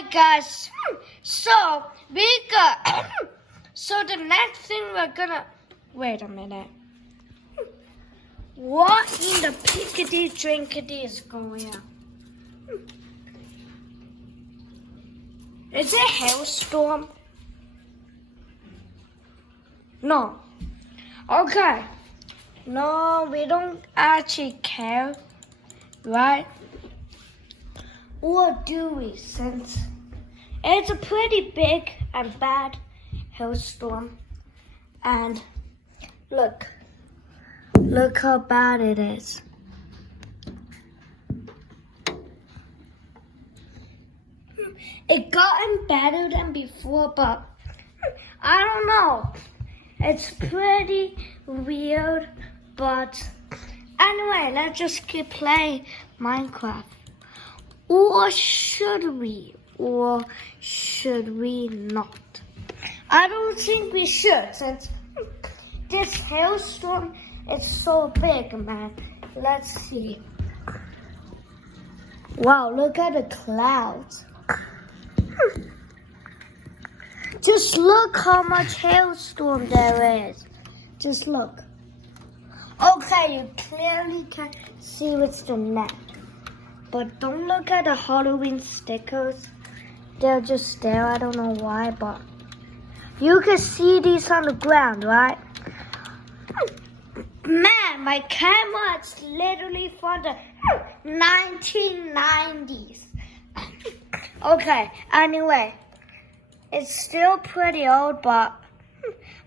Alright guys, so we got so the next thing we're gonna wait a minute. What in the pickety drinkety is going on? Is it a hailstorm? No. Okay. No, we don't actually care, right? Or do we, since it's a pretty big and bad hailstorm? And look how bad it is. It gotten better than before, but I don't know. It's pretty weird, but anyway, let's just keep playing Minecraft. Or should we not? I don't think we should, since this hailstorm is so big, man. Let's see. Wow, look at the clouds. Just look how much hailstorm there is. Just look. Okay, you clearly can see what's the net. But don't look at the Halloween stickers. They're just there. I don't know why, but you can see these on the ground, right? Man, my camera is literally from the 1990s. Okay, anyway, it's still pretty old, but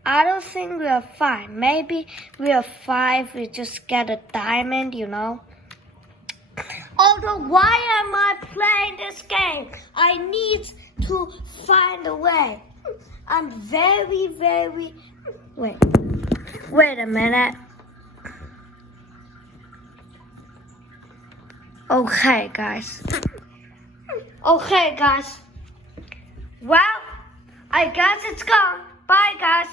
I don't think we are fine. Maybe we are 5. We just get a diamond, you know. Although, why am I playing this game? I need to find a way. I'm very... Wait a minute. Okay, guys. Well, I guess it's gone. Bye, guys.